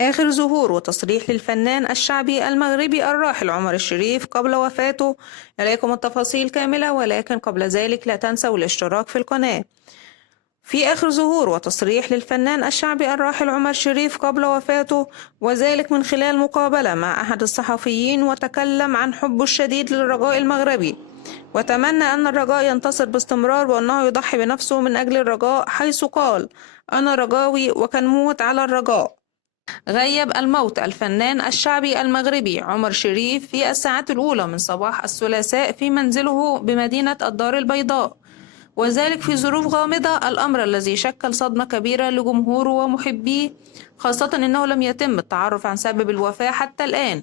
آخر ظهور وتصريح للفنان الشعبي المغربي الراحل عمر الشريف قبل وفاته. إليكم التفاصيل كاملة، ولكن قبل ذلك لا تنسوا الاشتراك في القناة. في آخر ظهور وتصريح للفنان الشعبي الراحل عمر شريف قبل وفاته، وذلك من خلال مقابلة مع أحد الصحفيين، وتكلم عن حبه الشديد للرجاء المغربي، وتمنى أن الرجاء ينتصر باستمرار، وأنه يضحي بنفسه من أجل الرجاء، حيث قال: أنا رجاوي وكنموت على الرجاء. غيب الموت الفنان الشعبي المغربي عمر شريف في الساعات الأولى من صباح الثلاثاء في منزله بمدينة الدار البيضاء، وذلك في ظروف غامضة، الأمر الذي شكل صدمة كبيرة لجمهوره ومحبيه، خاصة أنه لم يتم التعرف عن سبب الوفاة حتى الآن.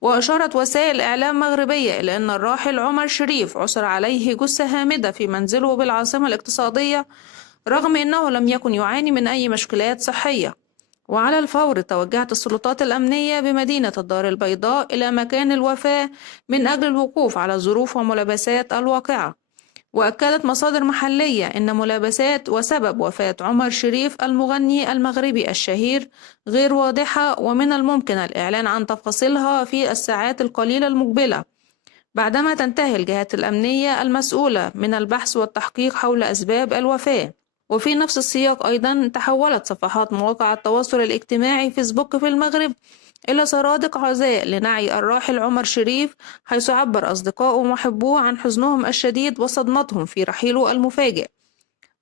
وأشارت وسائل إعلام مغربية إلى أن الراحل عمر شريف عثر عليه جثة هامدة في منزله بالعاصمة الاقتصادية، رغم أنه لم يكن يعاني من أي مشكلات صحية. وعلى الفور توجهت السلطات الأمنية بمدينة الدار البيضاء إلى مكان الوفاة من أجل الوقوف على ظروف وملابسات الواقعة. وأكدت مصادر محلية أن ملابسات وسبب وفاة عمر شريف المغني المغربي الشهير غير واضحة، ومن الممكن الإعلان عن تفاصيلها في الساعات القليلة المقبلة، بعدما تنتهي الجهات الأمنية المسؤولة من البحث والتحقيق حول أسباب الوفاة. وفي نفس السياق أيضا تحولت صفحات مواقع التواصل الاجتماعي فيسبوك في المغرب إلى سرادق عزاء لنعي الراحل عمر شريف، حيث عبر أصدقائه ومحبوه عن حزنهم الشديد وصدمتهم في رحيله المفاجئ.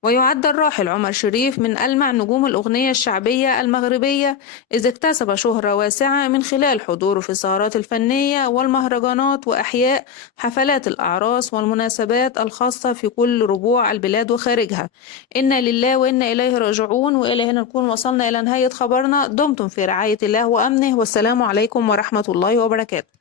ويعد الراحل عمر شريف من ألمع نجوم الأغنية الشعبية المغربية، إذ اكتسب شهرة واسعة من خلال حضوره في السهرات الفنية والمهرجانات وإحياء حفلات الأعراس والمناسبات الخاصة في كل ربوع البلاد وخارجها. إنا لله وإنا إليه راجعون. وإلى هنا نكون وصلنا إلى نهاية خبرنا. دمتم في رعاية الله وأمنه، والسلام عليكم ورحمة الله وبركاته.